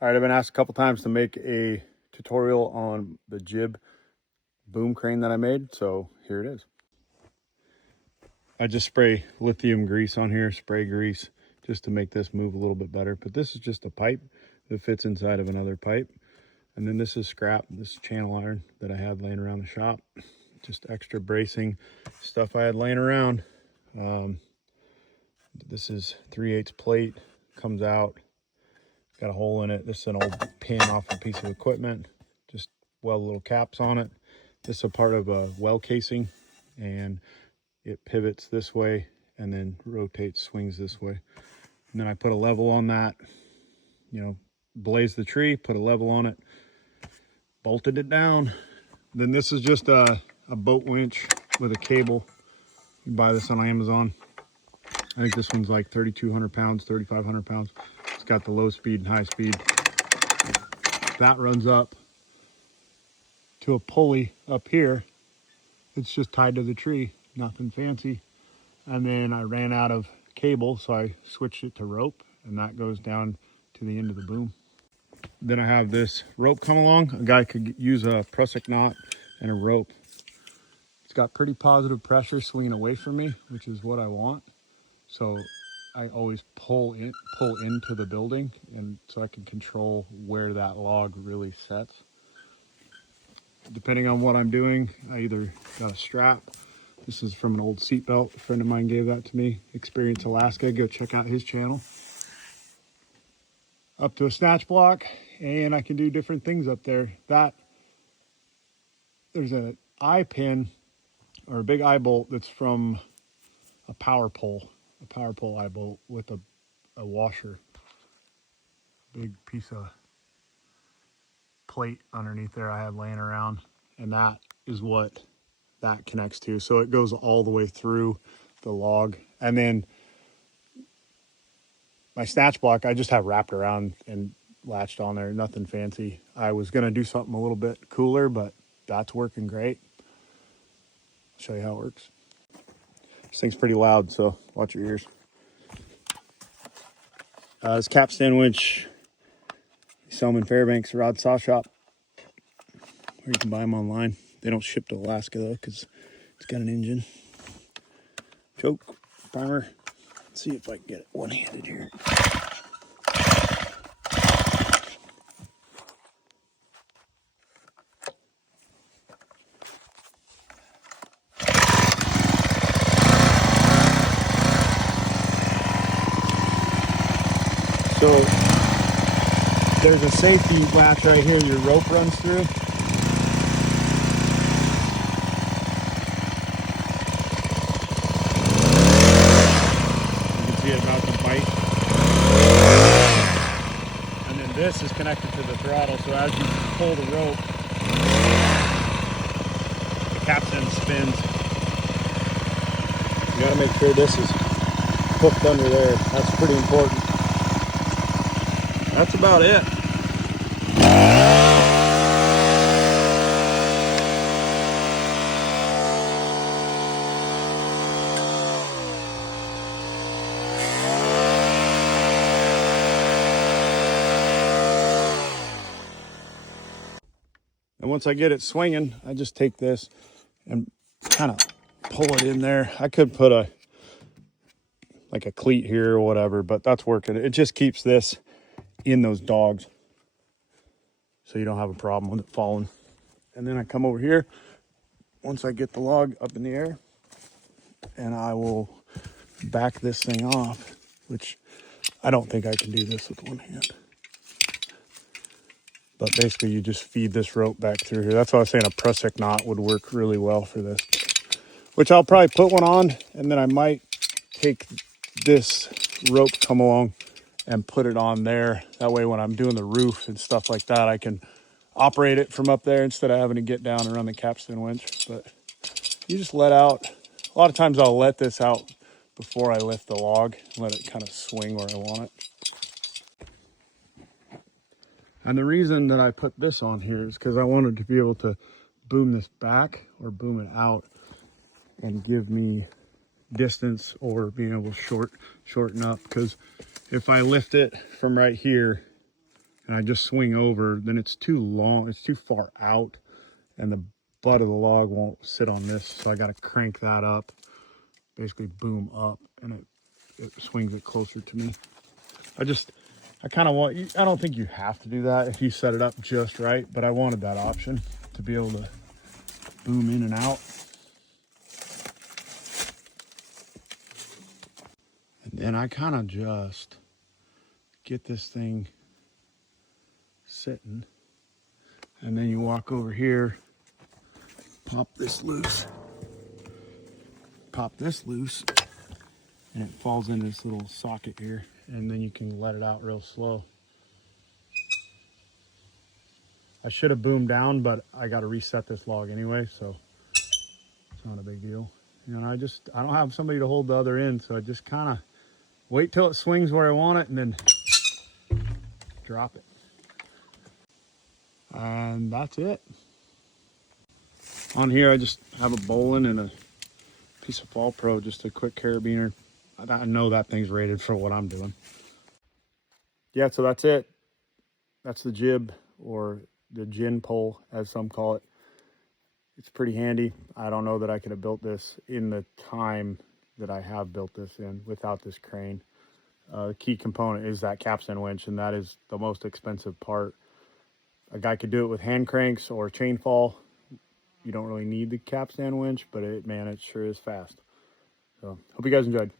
All right, I've been asked a couple times to make a tutorial on the jib boom crane that I made, so here it is. I just spray lithium grease on here, spray grease, just to make this move a little bit better. But this is just a pipe that fits inside of another pipe. And then this is scrap, this is channel iron that I had laying around the shop. Just extra bracing stuff I had laying around. This is 3/8 plate, comes out, got a hole in it. This is an old pin off a piece of equipment. Just weld little caps on it. This is a part of a well casing, and it pivots this way and then rotates, swings this way. And then I put a level on that, you know, blaze the tree, put a level on it, bolted it down. Then this is just a boat winch with a cable. You can buy this on Amazon. I think this one's like 3,200 pounds, 3,500 pounds. It's got the low speed and high speed. That runs up to a pulley up here. It's just tied to the tree, nothing fancy. And then I ran out of cable, so I switched it to rope, and that goes down to the end of the boom. Then I have this rope come along. A guy could use a Prusik knot and a rope. It's got pretty positive pressure swinging away from me, which is what I want. So I always pull into the building, and so I can control where that log really sets. Depending on what I'm doing, I either got a strap. This is from an old seatbelt. A friend of mine gave that to me. Experience Alaska. Go check out his channel. Up to a snatch block, and I can do different things up there. There's an eye pin or a big eye bolt that's from a power pole eye bolt with a washer. Big piece of plate underneath there I had laying around, and that is what that connects to. So it goes all the way through the log. And then my snatch block I just have wrapped around and latched on there, nothing fancy. I was going to do something a little bit cooler, but that's working great. I'll show you how it works. This thing's pretty loud, so watch your ears. This capstan winch, you sell them in Fairbanks Rod Saw Shop, or you can buy them online. They don't ship to Alaska though, because it's got an engine. Choke, primer. Let's see if I can get it one-handed here. So there's a safety latch right here your rope runs through. You can see it about to bite. And then this is connected to the throttle, so as you pull the rope, the capstan spins. You gotta make sure this is hooked under there. That's pretty important. That's about it. And once I get it swinging, I just take this and kind of pull it in there. I could put like a cleat here or whatever, but that's working. It just keeps this in those dogs, so you don't have a problem with it falling. And then I come over here once I get the log up in the air, and I will back this thing off, which I don't think I can do this with one hand. But basically you just feed this rope back through here. That's why I was saying a Prusik knot would work really well for this, which I'll probably put one on, and then I might take this rope come along and put it on there. That way when I'm doing the roof and stuff like that, I can operate it from up there instead of having to get down and run the capstan winch. But you just let out. A lot of times I'll let this out before I lift the log and let it kind of swing where I want it. And the reason that I put this on here is because I wanted to be able to boom this back or boom it out and give me distance, or being able to shorten up. Because if I lift it from right here and I just swing over, then it's too long, it's too far out, and the butt of the log won't sit on this, so I got to crank that up, basically boom up, and it swings it closer to me. I kind of want, I don't think you have to do that if you set it up just right, but I wanted that option to be able to boom in and out. And then I kind of just get this thing sitting, and then you walk over here, pop this loose, and it falls in this little socket here, and then you can let it out real slow. I should have boomed down, but I got to reset this log anyway, so it's not a big deal. And I don't have somebody to hold the other end, so I just kind of wait till it swings where I want it and then drop it. And that's it. On here, I just have a bowline and a piece of Fall Pro, just a quick carabiner. I know that thing's rated for what I'm doing. Yeah, so that's it. That's the jib, or the gin pole, as some call it. It's pretty handy. I don't know that I could have built this in the time that I have built this in without this crane. The key component is that capstan winch, and that is the most expensive part. A guy could do it with hand cranks or chain fall. You don't really need the capstan winch, but man, it sure is fast. So hope you guys enjoyed.